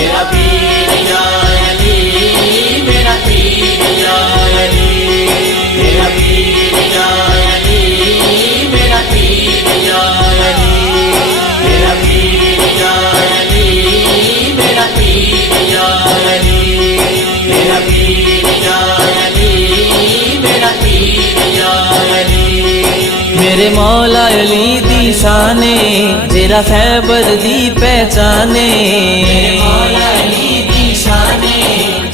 मेरा पीर या अली, मेरा पीर या अली, मेरा पीर या अली, मेरा पीर या अली, मेरा पीर या अली, मेरा पीर या अली, मेरा पीर या अली, मेरा पीर या अली। मेरे मौला अली दी शाने जेरा खैबर दी पहचाने, मेरे मौला अली दी शाने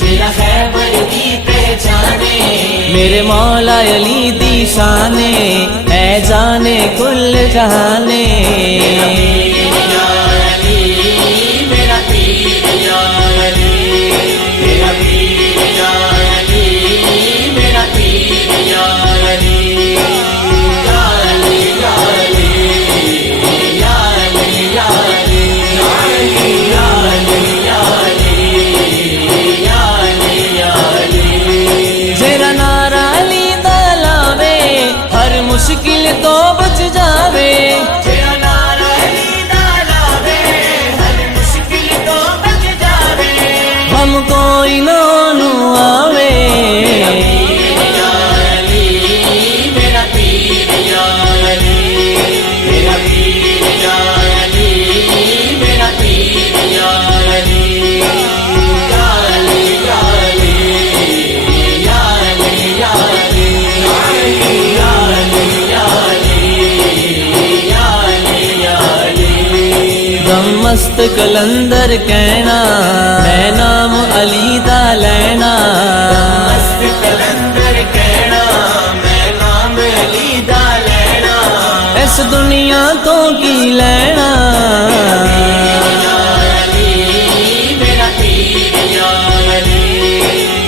जेरा खैबर दी पहचाने, मेरे मौला अली दी शाने है जाने कुल जहाने। मेरा पीर या अली, मेरा पीर या अली, मेरा पीर या अली, मेरा पीर या अली, मुश्किल तो बच जावे, तेरा नारा अली दा लावे, हर मुश्किल तो बच जावे, हम कोई ना नू आवे। मेरा पीर या अली, मेरा पीर या अली, मेरा पीर या अली, मेरा पीर या अली, या अली या अली, या अली या अली, या मस्त कलंदर कहना मैं नाम अली दा लेना, मस्त कलंदर कहना मैं नाम अली दा लेना, इस दुनिया तो की लेना। मेरा पीर या अली,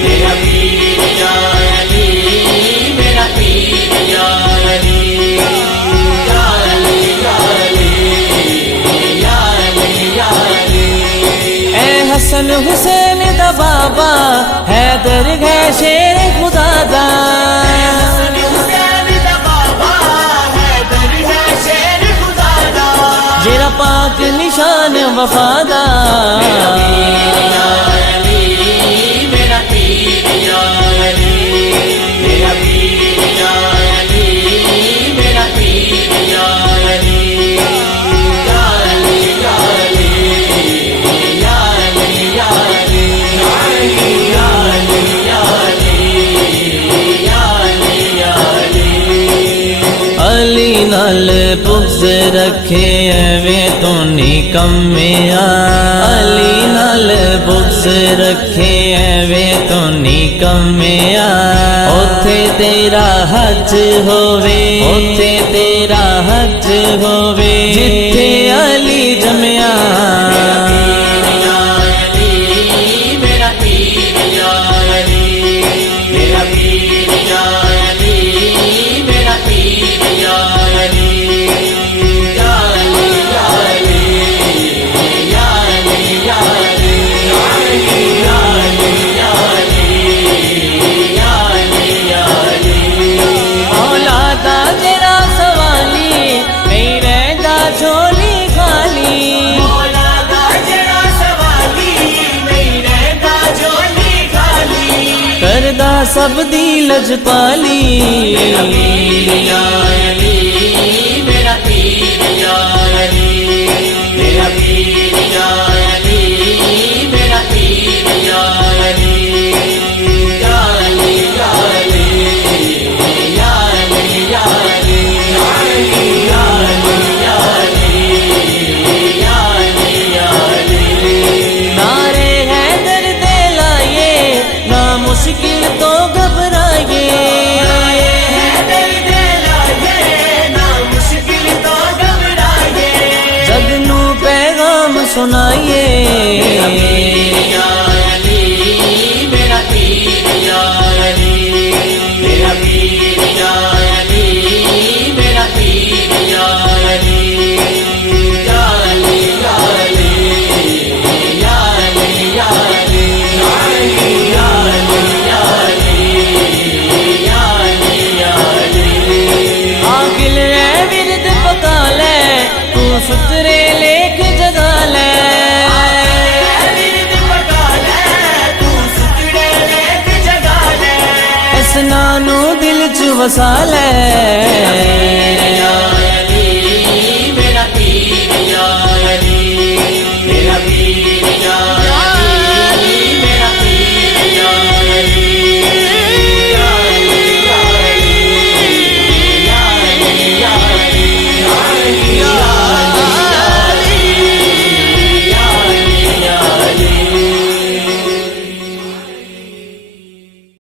मेरा पीर या अली, मेरा पीर या अली, या अली या अली, हसन हुसैन दा बाबा हैदर है शेर खुदा दा, हसन हुसैन दा बाबा हैदर है शेर खुदा दा, जेरा पाक निशान वफादा। मेरा पीर या अली, मेरा पीर या अली, मेरा पीर या अली, मेरा पीर या अली, या अली या अली, या अली या अली, या अली या अली, या अली या अली। अली नाल बुग़्ज़ रखे एवें तो निकम्मिया, अली नाल बुग़्ज़ रखे एवें तो निकम्मिया, ओथे तेरा हज होवे, ओथे तेरा हज होवे, जिथे अली जमया। मेरा पीर या अली, मेरा पीर या अली, मेरा पीर या अली, या अली या अली, या अली या अली, या अली या अली, या अली या अली। औलादा तेरा सवाली नहीं रहता झोली खाली, औलादा तेरा सवाली नहीं रहता झोली खाली, करदा सब दी लजपाली। मेरा पीर या अली, मेरा पीर या अली, मेरा पीर या अली, मेरा पीर या अली, या अली या अली, या अली या अली, या अली या अली, या अली या अली। नारे हैदर दे लाए ना मुश्किल तो घबराए, हैदर दे लाए ना मुश्किल तो घबराए, जग नू पैगाम सुनाइए। मेरा पीर या अली, मेरा पीर या अली, मेरा पीर या अली, मेरा पीर या अली, या अली या अली, या अली या अली, या अली या अली, या अली या अली, या अली। आकिल है विरद पका ले तू सुतरे लेख जगा ले, विरद विच वसा लै,